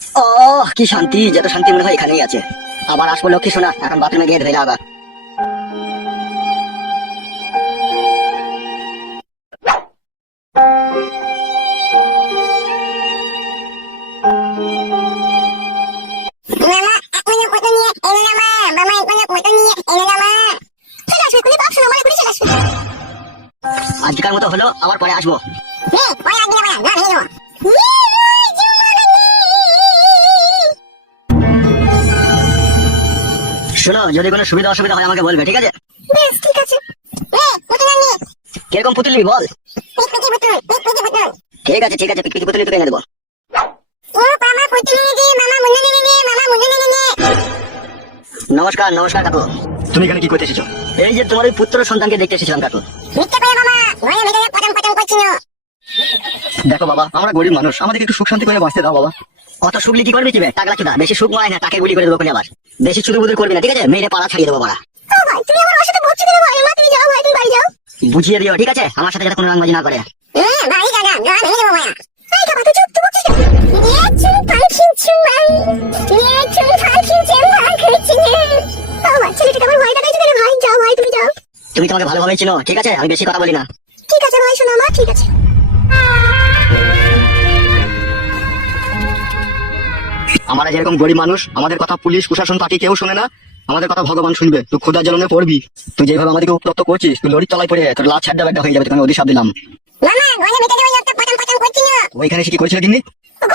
ও কি শান্তি, যত শান্তি মনে হয় এখানেই আছে। আবার আসবো লক্ষ্মী শোনা, এখন বাথরুমে গিয়ে ধরে আবার। আজকের মতো হলো, আবার পরে আসবো। শোনো, যদি কোনো সুবিধা অসুবিধা হয় আমাকে বলবে, ঠিক আছে? বেশ ঠিক আছে। কিরকম পুতুল নিবি বল? ঠিক আছে ঠিক আছে, পিকপিকি পুতুল তোকে এনে দেবো। নমস্কার নমস্কার কাকু। তুমি এখানে কি করতে এসেছো? এই যে তোমার ওই পুত্র সন্তানকে দেখতে এসেছিলাম কাকু। দেখো বাবা, আমরা গরিব মানুষ, আমাদেরকে একটু সুখ শান্তি করে বাঁচতে দাও বাবা। অত সুখলি কি করবি? কি টাকা লাগছে না, বেশি সুখ মারায় না, তাকে গুলি করে দেবো আবার। বেশি চুরি বুদুর করবি না, ঠিক আছে? মেরে পাড়া ছাড়িয়ে দেবো বাড়া। বুঝিয়ে দিও, ঠিক আছে? আমার সাথে যাতে কোনো রাংবাজি না করে। তুমি তোমাকে ভালোভাবে চিনো, ঠিক আছে? আমি বেশি কথা বলি না। ঠিক আছে ভাই, শোনা মা, ঠিক আছে। আমরা যেরকম গরিব মানুষ, আমাদের কথা পুলিশ প্রশাসন পার্টি কেউ শুনে না, আমাদের কথা ভগবান শুনবে। তুই খোদার জ্বালনে পড়বি। তুই যেভাবে আমাদেরকে উপলব্ধ করছিস, তুই লরির তলায় পড়ে তোর লাশ ছাড় হয়ে যাবে। তোকে অধিশাপ দিলাম। ওইখানে এসে কি করেছিল কিন্তু?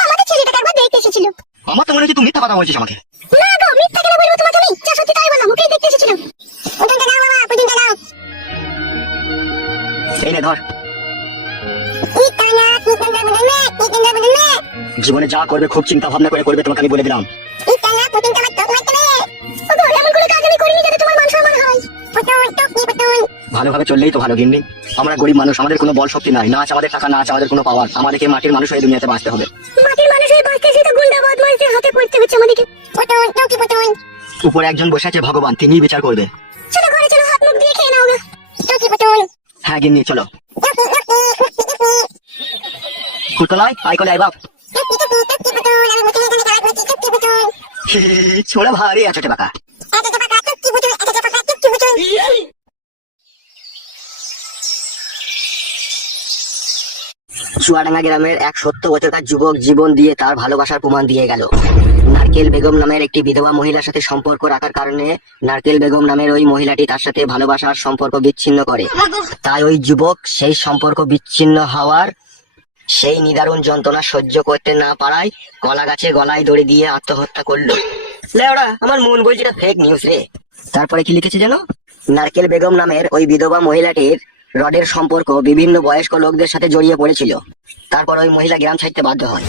আমাদের ছেলেটাকে একবার দেখতে এসেছিল। আমার তো মনে হচ্ছে তুই মিথ্যা কথা বলছিস আমাকে। না গো, মিথ্যা কেন বলবো তোমাকে আমি? যা সত্যি তাই বললাম, ওকেই দেখতে এসেছিল। পুতুলটা দাও বাবা, পুতুলটা দাও। এই নে ধর। জীবনে যা করবে খুব চিন্তা ভাবনা করে করবে, তোমাকে আমি বলে দিলাম। ভালোভাবে চললেই তো ভালো গিন্নি। আমরা গরিব মানুষ, আমাদের কোনো বল শক্তি নাই, না আছে আমাদের টাকা, না আছে আমাদের কোনো পাওয়ার। আমাদেরকে মাটির মানুষ হয়ে দুনিয়াতে বাঁচতে হবে। মাটির মানুষ হয়ে বাঁচতে সেটা গুন্ডা বদমাইশদের হাতে পড়তে হচ্ছে আমাদেরকে। উপরে একজন বসে আছে ভগবান, তিনিই বিচার করবে। চলো ঘরে চলো, হাত মুখ দিয়ে খেয়ে নাও গা। হ্যাঁ গিন্নি চলো। কুতলায় আই কলে আই বাপ। ছোড়া ভারী আছে টাকা। চুয়াডাঙ্গা গ্রামের এক 70 বছরকার যুবক জীবন দিয়ে তার ভালোবাসার প্রমাণ দিয়ে গেল। নারকেল বেগম নামের একটি বিধবা মহিলার সাথে সম্পর্ক রাখার কারণে নারকেল বেগম নামের ওই মহিলাটি তার সাথে ভালোবাসার সম্পর্ক বিচ্ছিন্ন করে। তাই ওই যুবক সেই সম্পর্ক বিচ্ছিন্ন হওয়ার সেই নিদারুণ যন্ত্রণা সহ্য করতে না পারায় কলা গাছে গলায় দড়ি দিয়ে আত্মহত্যা করলো। লেওড়া, আমার মন বলছে এটা ফেক নিউজ রে। তারপরে কি লিখেছে জানো? নারকেল বেগম নামের ওই বিধবা মহিলাটির রডের সম্পর্ক বিভিন্ন বয়স্ক লোকদের সাথে জড়িয়ে পড়েছিল। তারপর ওই মহিলা গ্রাম ছাড়তে বাধ্য হয়।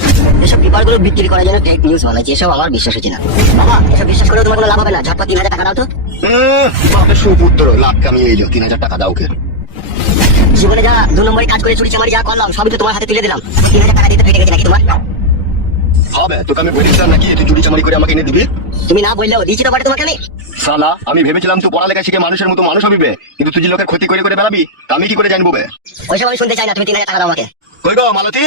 এসব পেপারগুলো বিক্রি করার জন্য ফেক নিউজ বানাচ্ছে, এসব আমার বিশ্বাস হচ্ছে না। বাবা, এসব বিশ্বাস করে তোমার কোনো লাভ হবে না। ঝটপট 3000 টাকা দাও তো। বাপের সুপুত্র লাভ কামিয়ে এলো, 3000 টাকা দাও ওকে। জীবনে যা 2 নম্বরে কাজ করে চুরি চামারি যা করলাম সবই তো তোমার হাতে তুলে দিলাম। 3000 টাকা দিতে ফেটে গেছে নাকি তোমার? হবে তোকে আমি বলেছিলাম নাকি তুই চুরি চামারি করে আমাকে এনে দিবি? তুমি না বললেও দিয়েছি তো বাড়ি তোমাকে আমি। সালা, আমি ভেবেছিলাম তুই পড়ালেখা শিখে মানুষের মতো মানুষ হবিবে, কিন্তু তুই যে লোকের ক্ষতি করে করে বেড়াবি তা আমি কি করে জানবো বে? ওইসব আমি শুনতে চাই না, তুমি 3000 টাকা দাও আমাকে। কই গো মালতী,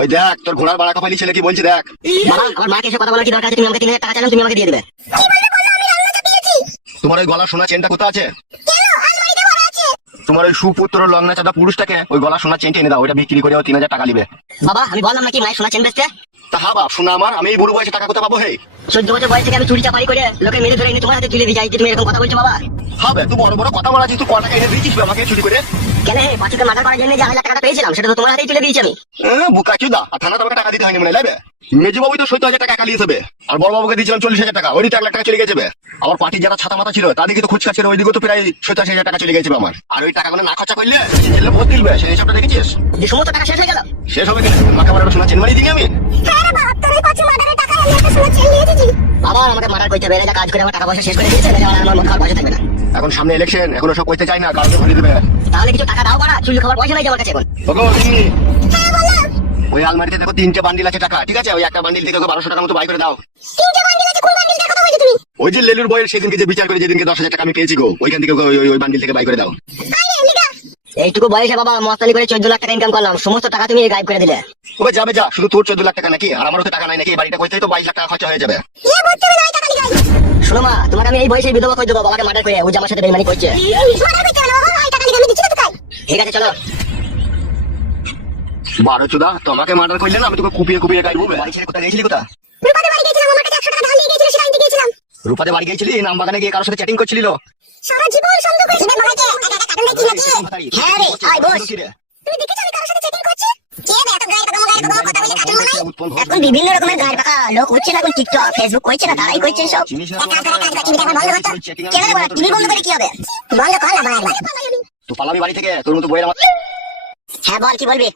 ওই দেখ তোর ঘোড়ার বাড়া কপালি ছেলে কি বলছি দেখ। বাবা, আমার মাকে এসে কথা বলার কি দরকার আছে? তুমি আমাকে 3000 টাকা চাইলে তুমি আমাকে দিয়ে দেবে। তোমার ওই গলার সোনা চেনটা কোথা আছে? তোমার ওই সুপুত্র লগ্না চাঁদা পুরুষটাকে ওই গলার সোনা চেনটা এনে দাও, ওইটা বিক্রি করে 3000 টাকা নিবে। বাবা, আমি বললাম নাকি মায়ের সোনা চেন বেচতে? তা হা বাপ, শোনা আমার, আমি এই বুড়ো বয়সে টাকা কোথা পাবো? হে 14 বছর বয়স থেকে আমি চুরি চাপারি করে লোকে মেরে ধরে এনে তোমার হাতে তুলে দিয়ে যাই, তুমি এরকম কথা বলছো বাবা? হবে তুই বড় বড় কথা বলা, তুই ক টাকা এনে দিয়েছিস আমাকে চুরি করে? কেন হে, পাঁচুকে মার্ডার করার জন্য যে 1000 টাকাটা পেয়েছিলাম সেটা তো তোমার হাতেই তুলে দিয়েছি আমি। বুকা চুদা, আর থানা তোমাকে টাকা দিতে হয়নি মনে লাগবে। মেজু বাবু তো 70,000 টাকা কালিয়ে দেবে, আর বড় বাবুকে দিয়েছিলাম 40,000 টাকা, ওই 1 লাখ টাকা চলে গেছে। আমার পার্টি যারা ছাতা মাথা ছিল তাদেরকে তো খুচকা ছিল, ওইদিকে তো প্রায় 87,000 টাকা চলে গেছে আমার। আর ওই টাকাগুলো না খরচা করলে জেলে ভোট দিলবে, সেই হিসাবটা দেখেছিস? যে সমস্ত টাকা শেষ হয়ে গেল। শেষ হবে কেন? তোমাকে আমার সোনা চেন মারি দিই আমি। বাবা, আমাকে মার্ডার করতে হবে, এরা যা কাজ করে আমার টাকা পয়সা শেষ করে দিয়েছে, আমার মন খাওয়ার পয়সা থাকবে না। এখন সামনে ইলেকশন, এখন সব করতে চাই না, কাউকে ভরে দেবে। তাহলে কিছু টাকা দাও বাড়া, চুরি খাবার পয়সা নাই আমার কাছে এখন। ওগো তুমি ওই আলমারিতে দেখো 3টে বান্ডিল আছে টাকা, ঠিক আছে? ওই একটা বান্ডিল থেকে 1200 টাকা মতো বাই করে দাও। ওই যে লেলুর বইয়ের সেদিনকে যে বিচার করে যেদিনকে 10,000 টাকা আমি পেয়েছি গো, ওইখান থেকে ওই বান্ডিল থেকে বাই করে দাও। এইটুকু বয়সে বাবা মস্তানি করে 14 লাখ টাকা ইনকাম করলাম, সমস্ত টাকা তুমি গায়েব করে দিলে। ওবে যাবে যা, শুধু তোর 14 লাখ টাকা নাকি? আর আমারও তো টাকা নাই নাকি? এই বাড়িটা করতেই তো 22 লাখ টাকা খরচা হয়ে যাবে। এ বলতে হবে না ওই টাকা লিগাই। শোনো মা, তোমার আমি এই বয়সে বিধবা করে দেবো, বাবাকে মার্ডার করে ও যে আমার সাথে বেইমানি করছে। মারা কইতে হবে না বাবা, ওই টাকা লিগাই আমি দিচ্ছি না তোকে। ঠিক আছে চলো। বারো চুদা, তোমাকে মার্ডার করলে না আমি তোকে কুপিয়ে কুপিয়ে গাইবো। বাড়ি ছেড়ে কোথায় গেছিলি কোথা? রূপাদের বাড়ি গেছিলাম, আমার কাছে 100 টাকা ধার নিয়ে গেছিল, সেটা আনতে গেছিলাম। রূপাতে বাড়ি গেছিলি, নাম বাগানে গিয়ে কারোর সাথে চ্যাটিং করছিলি? সারা জীবন সন্দেহ করেছিস বাবাকে, একটা কারণ নাকি নাকি? হ্যাঁ রে, আয় বস। তুমি দেখেছো আমি কারোর সাথে চ্যাটিং করছি? কে রে এত গায়ের পাকা কথা বলে কাটুন বানাই? এখন বিভিন্ন রকমের গায়ের পাকা লোক হচ্ছে না, এখন টিকটক ফেসবুক করছে না, তারাই করছে সব। এক কাজ করে টিভিটা একবার বন্ধ করতো। কেন রে বড়, টিভি বন্ধ করে কি হবে? বন্ধ কর না বারবার। তো পালাবি বাড়ি থেকে, তোর মতো বইয়ের আমার। হ্যাঁ বল, কি বলবি?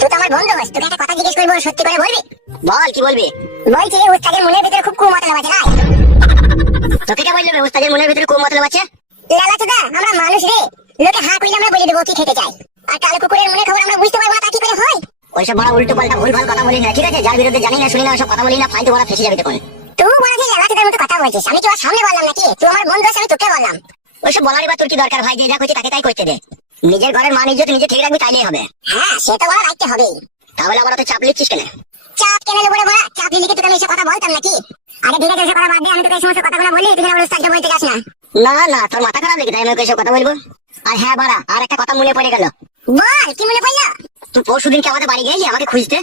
তুই তো আমার বন্ধু হস, তোকে একটা কথা জিজ্ঞেস করবো, সত্যি করে বলবি? বল, কি বলবি? বলছি উস্তাদের মনের ভিতরে খুব কুমতলব আছে নাই? তোকে কে বলবে ওস্তাদের মনের ভিতরে কোন মতলব আছে? লালা চোদা, আমরা মানুষ রে, লোকে হা কইলে আমরা বলে দেবো কি খেতে চাই, আর কালো কুকুরের মনে খবর আমরা বুঝতে পারবো না, তা কি করে হয়? ওইসব বড় উল্টো পাল্টা ভুল ভাল কথা বলি না, ঠিক আছে? যার বিরুদ্ধে জানি না শুনি না ওসব কথা বলি না, ফাইতে বড় ফেসে যাবে তখন। তুই বলা যে লালা চোদার মতো কথা বলছিস, আমি কি ওর সামনে বললাম নাকি? তুই আমার বন্ধু আছে, আমি তোকে বললাম। ওইসব বলারই বা তোর কি দরকার ভাই? যে যা করছে তাকে তাই করতে দে। নিজের ঘরের মান ইজ্জত নিজে ঠিক রাখবি, তাইলেই হবে। হ্যাঁ সে তো বলা রাখতে হবেই। তাহলে আবার অত চাপ লিখছিস কেন? চাপ কেন নেবো রে বড়া? চাপ নিলে কি তোকে আমি এসব কথা বলতাম নাকি? আগে ধীরে ধীরে কথা বাদ দে, আমি তোকে এই সমস্ত কথাগুলো বলি, তুই আবার উস্তাদকে বলতে যাস না। না না, তোর মাথা খারাপ নাকি তাই আমি ওকে এসব কথা বলবো? আর হ্যাঁ বাড়া, আর একটা কথা মনে পড়ে গেল। বল, কি মনে পড়লো? তুই পরশুদিনকে আমাদের বাড়ি গেলি আমাকে খুঁজতে।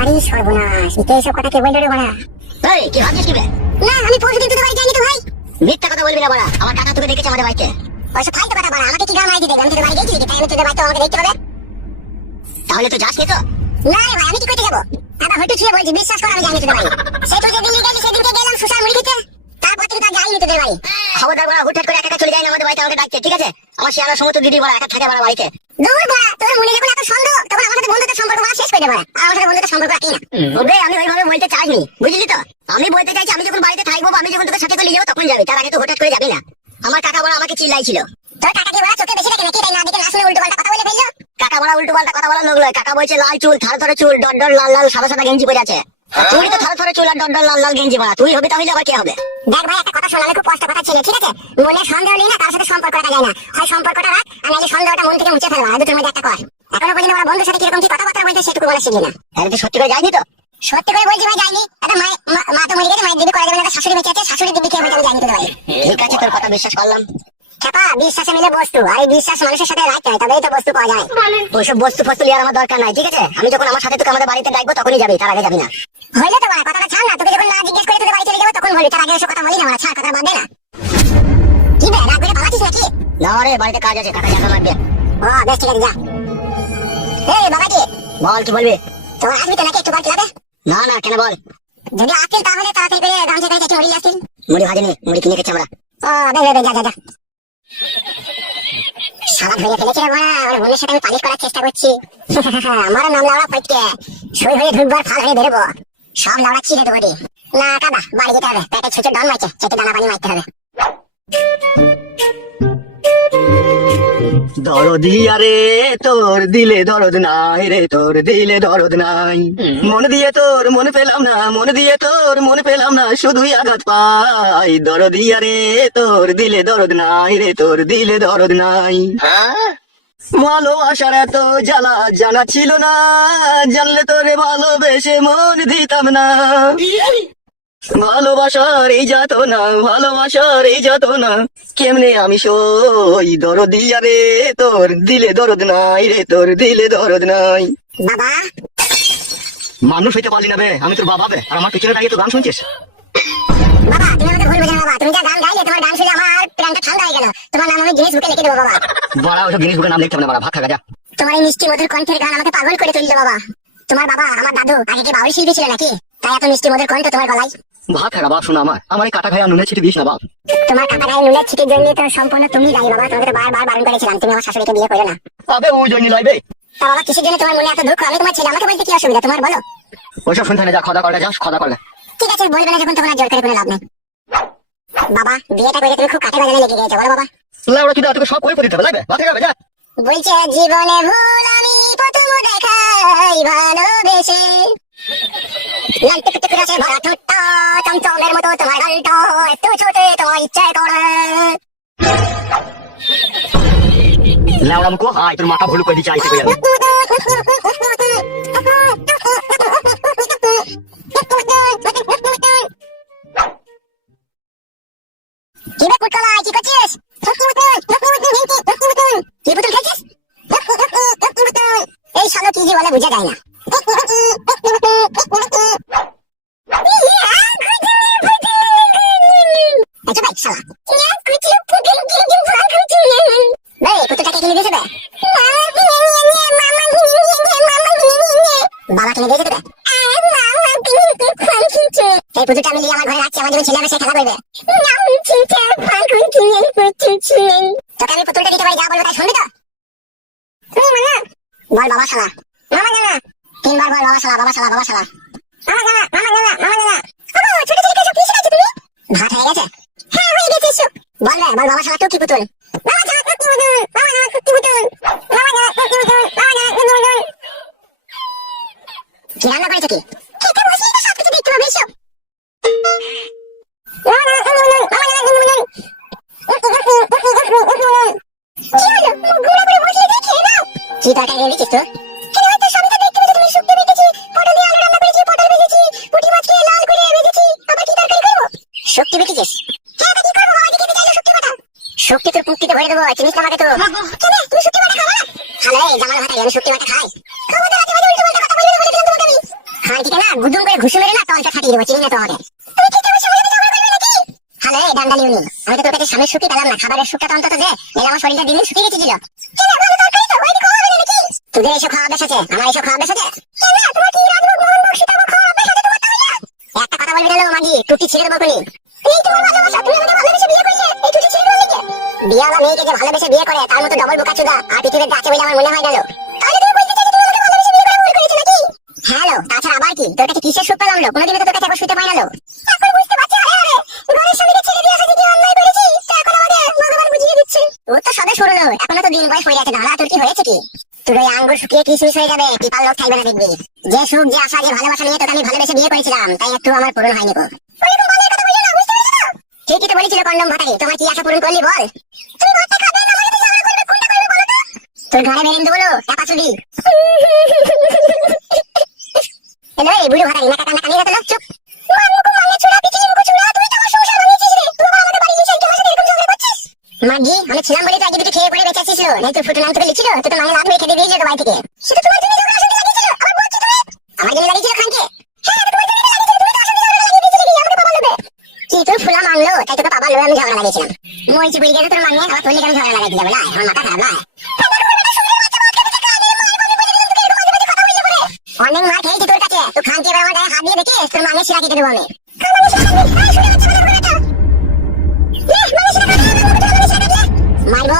আরে সর্বনাশ, তুই এইসব কথা কে বললো রে বড়া? এই কি ভাবছিস কি বে? না আমি পরশুদিন তোদের বাড়ি যাইনি তো ভাই। মিথ্যা কথা বলবি না বাড়া, আমার কাকা তোকে দেখেছে আমাদের বাড়িতে। ওইসব ফালতু কথা বড়া, আমাকে কি গান মাইতে দেবে? আমি তোদের বাড়ি গেছি কি তাই আমি তোদের বাড়িতে আমাকে দেখতে হবে? তাহলে তুই যাসনি তো? না রে ভাই, আমি কি করতে যাবো? দাদা হয়তো ছুঁয়ে বলছি, বিশ্বাস কর আমি যাইনি তোদের বাড়ি। সেই তো যেদিন গেলি সেদিনকে গেলাম সুসার মুড়ি খেতে, তারপর থেকে তো যাইনি তোদের বাড়ি। খবরদার বাড়া, হুটহাট করে একা একা চলে যাই না আমাদের বাড়িতে আমাকে ডাকতে, ঠিক আছে? আমার শিয়ারা সমস্ত দিদি বাড়া একা থাকে বাড়া বাড়িতে। দূর বড়া, তোর মনে যখন এত সন্দেহ, তখন আমার সাথে বন্ধুত্বের সম্পর্ক বড়া শেষ করে দে বড়া। আর আমার সাথে বন্ধুত্বের সম্পর্ক রাখি না। ওরে আমি ওইভাবে বলতে চাইনি, বুঝলি তো? আমি বলতে চাইছি আমি যখন বাড়িতে থাকবো বা আমি যখন তোকে সাথে করে নিয়ে যাবো তখন যাবি, তার আগে তো হুটহাট করে যাবি না। আমার কাকা বড়া আমাকে চিল্লাইছিল। তোর কাকাকে বড়া চোখে বেশি দেখে নাকি? তাই না দেখে না শুনে উল্টো পাল্টা কথা বলে ফেললো। কাকা বড়া উল্টো পাল্টা কথা বলা লোক লয়। কাকা বলছে লাল চুল, থার থারে চুল, ডট ডট লাল লাল সাদা সাদা গেঞ্জি পরে আছে। তুই তো থার থারে চুল আর ডট ডট লাল লাল গেঞ্জি পরা, তুই হবি তাহলে আবার কে হবে? দেখ ভাই, একটা কথা শোনালে খুব কষ্ট কথা ছেলে, ঠিক আছে? মনে সন্দেহ নেই না, তার সাথে সম্পর্ক রাখা যায় না। হয় সম্পর্কটা রাখ, আর নাহলে সন্দেহটা মন থেকে মুছে ফেলবা, দুটোর মধ্যে একটা কর। এখনো পর্যন্ত ওরা বন্ধুর সাথে কিরকম কি কথাবার্তা বলতে সেটুকু বলা শিখলি না। আরে তুই সত্যি করে যাইনি তো? সত্যি করে বলছি ভাই যাইনি। একটা মা তো মরে গেছে, মায়ের দিবি করা যাবে না, একটা শাশুড়ি বেঁচে আছে, শাশুড়ি দিবি খেয়ে বলতে আমি যাইনি তোদের বাড়ি। ঠিক আছে, তোর কথা বিশ্বাস করলাম। খেপা, বিশ্বাসে মিলে বস্তু, আর এই বিশ্বাস মানুষের সাথে রাখতে হয়, তবেই তো বস্তু পাওয়া যায়। ওইসব বস্তু ফস্তু লিয়ার আমার দরকার নাই, ঠিক আছে? আমি যখন আমার সাথে তোকে আমাদের বাড়িতে ডাকবো তখনই যাবি, তার আগে যাবি না। হইলে তো ভাই কথাটা ছাড় না, তোকে যখন না জিজ্ঞেস করে তোদের বাড়ি চলে যাবো তখন বলি, তার আগে এসব কথা বলি না বড়া, ছাড় কথা বাদ দে না। কি বে, রাগ করে পালাচ্ছিস নাকি? না রে, বাড়িতে কাজ আছে, কাকা জানা লাগবে। ও বেশ, ঠিক আছে যা। এই বাবাজি, বল, কি বলবি? তোমার আসবি তো নাকি একটু বার খেলাবে? না না, কেন বল? যদি আসতেন তাহলে তাড়াতাড়ি করে গামছা করে চেঁচে মুড়ি আসতেন। মুড়ি ভাজেনি, মুড়ি কিনে খেয়েছি আমরা। ও বেশ বেশ, যা যা যা। সারা ধরে ফেলেছে রে বড়া, ওর বোনের সাথে আমি পালিশ করার চেষ্টা করছি। আমার নাম লাউড়া ফটকে, সই হয়ে ঢুকবার ফাল হয়ে বেরোবো, সব লাউড়া ছিঁড়ে দেবো রে। না কাদা, বাড়ি যেতে হবে, পেটে ছুঁচো ডন মারছে, চেটে দানা পানি মারতে হবে। দরদি আরে তোর দিলে দরদ নাই রে, তোর দিলে দরদ নাই। মন দিয়ে তোর মন পেলাম না, মন দিয়ে তোর মন পেলাম না, শুধুই আঘাত পাই। দরদি আরে তোর দিলে দরদ নাই রে, তোর দিলে দরদ নাই। ভালোবাসার এত জ্বালা জানা ছিল না, জানলে তোরে ভালোবেসে মন দিতাম না। ভালোবাসার এই যাতনা, ভালোবাসার এই যাতনা, কেমনে আমি সই। দরদি আরে তোর দিলে দরদ নাই রে, তোর দিলে দরদ নাই। বাবা, মানুষ হইতে পারলি না বে, আমি তোর বাবা বে, আর আমার পিছনে দাঁড়িয়ে তো গান শুনছিস। বাবা তুমি আমাকে ভুল বোঝো না বাবা, তুমি যা গান গাইলে তোমার গান শুনে আমার প্রাণটা ঠান্ডা হয়ে গেল। তোমার নাম আমি গিনেস বুকে লিখে দেবো বাবা। বড়া ওসব জিনিস বুকে নাম লিখতে হবে না, বড়া ভাগ খাগা যা। তোমার এই মিষ্টি মধুর কণ্ঠের গান আমাকে পাগল করে তুললো বাবা। তোমার বাবা আমার দাদু আগে কি বাউল শিল্পী ছিল নাকি? তাই এত মিষ্টি মধুর কণ্ঠ তোমার গলায়। ভাগ খাগা বাপ, শোনা আমার এই কাটা খাইয়া নুনে ছিটে দিস না বাপ। তোমার কাটা গায়ে নুনের ছিটির জন্য তো সম্পূর্ণ তুমি দায়ী বাবা। তোমাকে তো বারবার বারণ করেছিলাম তুমি আমার শাশুড়িকে বিয়ে করো না। আবে ওই জন্য লাইবে। তা বাবা কিসের জন্য তোমার মনে এত দুঃখ? আমি তোমার ছেলে, আমাকে বলতে কি অসুবিধা তোমার বলো? ওইসব শুনতে না, যা খদা করলে যাস, খদা করলে। ঠিক আছে বলবে না যখন, তখন আর জোর করে কোনো লাভ নেই। বাবা বিয়েটা করে তুমি খুব কাটে বাজারে লেগে গেছো, বলো বাবা। লাউড়া কি তোকে সব করে দিতে হবে, লাগবে ভাগ খাগা যা। বলছে জীবনে ভুল আমি প্রথম দেখাই ভালোবেসে, লাল টিক টিক রাশে ভরা ঠোঁটটা, চমচমের মতো তোমার গালটা, তো ছোটে তোমার ইচ্ছা করে। লেওড়া মুখো হাই তোর মাথা ভুল করে দিচ্ছে আইতে কই কি বে কুটকলাই, কি করছিস? কি পুতুল খেলছিস? এই শালা কি যে বলে বুঝা যায় না। আচ্ছা ভাই শালা পুতুলটাকে কিনে দিয়েছে বাবা কিনে দিয়েছে তোকে? এই পুতুলটা আমি নিয়ে আমার ঘরে রাখছি, আমার যখন ছেলে হবে সে খেলা করবে। তোকে আমি পুতুলটা দিতে পারি, যা বলবো তাই শুনবি তো? বল বাবা শালা, মামা জানা তিনবার বল বাবা শালা, বাবা শালা, বাবা শালা, মামা জানা, মামা জানা, মামা জানা। ছোট ছেলেকে সব কি শেখাচ্ছ তুমি? ভাত হয়ে গেছে? হ্যাঁ হয়ে গেছে। এসো বল রে, বল বাবা শালা তুই কি পুতুল? বাবা শালা কুত্তি পুতুল, বাবা শালা কুত্তি পুতুল, বাবা শালা কুত্তি পুতুল, বাবা শালা কুত্তি পুতুল। কি রান্না করেছে কি? খেতে বসেই তো সবকিছু দেখতে পাবে। এসো কি তরকারি রেখেছিস তো? শক্তি বেঁচেছিস? শক্তি তোর পুক্তিতে ভরে দেবো, চিনিস না আমাকে তো? তুমি শক্তি বাটা খাবা? হ্যালো এই জামাল ভাই, আমি শক্তি বাটা খাই? খাবো না, রাতে উল্টো পাল্টা কথা বলে দিলাম তোমাকে আমি। খানটিকে না গুদুম করে ঘুষি মেরে না তলটা ছাটিয়ে দেবো, চিনি না তো আমাকে? তুমি কি কেমন সময় দিতে করবে নাকি? হ্যালো এই ডান্ডালিউনি, আমি তো তোর কাছে স্বামীর সুখই পেলাম না, খাবারের সুখটা তো অন্তত দে। এলে আমার শরীরটা দিন দিন শুকিয়ে গেছিল। কেন ভালো তরকারি তো ওইদিকে খাওয়া হবে নাকি? তোদের এইসব খাওয়া অভ্যাস আছে, আমার এইসব খাওয়া অভ্যাস আছে? কেন তোমার কি রাজভোগ মোহন ভোগ সীতাভোগ খাওয়া অভ্যাস আছে তোমার তাহলে? একটা কথা বলবি না মাগি, টুটি ছিঁড়ে দেবো কোনি। এই তোমার ভালোবাসা, তুমি আমাকে ভালোবেসে বিয়ে করলে, এই টুটি ছিঁড়ে দেবো নাকি? বিয়ালা মেয়েকে যে ভালোবেসে বিয়ে করে তার মতো ডবল বোকাচোদা আর পৃথিবীতে আছে বলে আমার মনে হয় গেল। তাহলে তুমি বলতে চাইছো তুমি আমাকে ভালোবেসে বিয়ে করে ভুল করেছো নাকি? হ্যালো, তাছাড়া আবার কি তোর কাছে কিসের সুখ পেলাম? কোনোদিনও তো তোর কাছে একবার শুতে পাই না। এখন বুঝতে পারছি, আরে আরে ঘরের স্বামীকে ছেড়ে দিয়ে আসা যে কি অন্যায় করেছি, তা এখন আমাকে ভগবান বুঝিয়ে দিচ্ছে। তোর তো সবে শুরু হলো, এখনো তো দিন বয়স হয়ে আছে। দাঁড়া, তোর কি হয়েছে কি? তোর ওই আঙ্গুর শুকিয়ে কিশমিশ হয়ে যাবে, টিপাল লোক থাকবে না দেখবি। যে সুখ, যে আশা, যে ভালোবাসা নিয়ে তোকে আমি ভালোবেসে বিয়ে করেছিলাম, তাই একটু আমার পূরণ হয়নি গো। ঠিকই তো বলেছিল কন্ডম ভাতারি, তোমার কি আশা পূরণ করলি বল? তুমি ভাতটা খাবে না, আমাকে তো ঝগড়া করবে, কোনটা করবে বলো তো? তোর ঘরে বেরেন্দ্র বলো টাকা চুরি। এলো এই বুড়ো ভাতারি, নাকা কান্না কানিয়ে গেল। চুপ। মাগি আমি ছিলাম বলে তো আগে দুটো খেয়ে পড়ে বেঁচে আসিস, নাই তোর ফুটো নাম তোকে লিখছিল, তুই তো মায়ের লাভ হয়ে খেতে দিয়ে যেত বাড়ি থেকে। সেটা তোমার জন্য ঝগড়া শান্তি লাগিয়েছিল, আমার বলছি তুমি আমার জন্য লাগিয়েছিল খানকে? হ্যাঁ তোমার জন্য লাগিয়েছিল, তুমি তো আসলে ঝগড়া লাগিয়ে দিয়েছিলে কি আমাকে বাবা লোবে? কি তোর ফুলা মানলো তাই তোকে বাবা লোবে আমি ঝগড়া লাগিয়েছিলাম? মইছি পড়ে গেছে তোর মানে, আবার তোর লিখে আমি ঝগড়া লাগাইতে যাবো? আমার মাথা খারাপ না? অনেক মার খেয়েছি তোর কাছে, তুই খানকে এবার আমার গায়ে হাত দিয়ে দেখিস, তোর মানে শিরা কেটে দেবো আমি। মারবো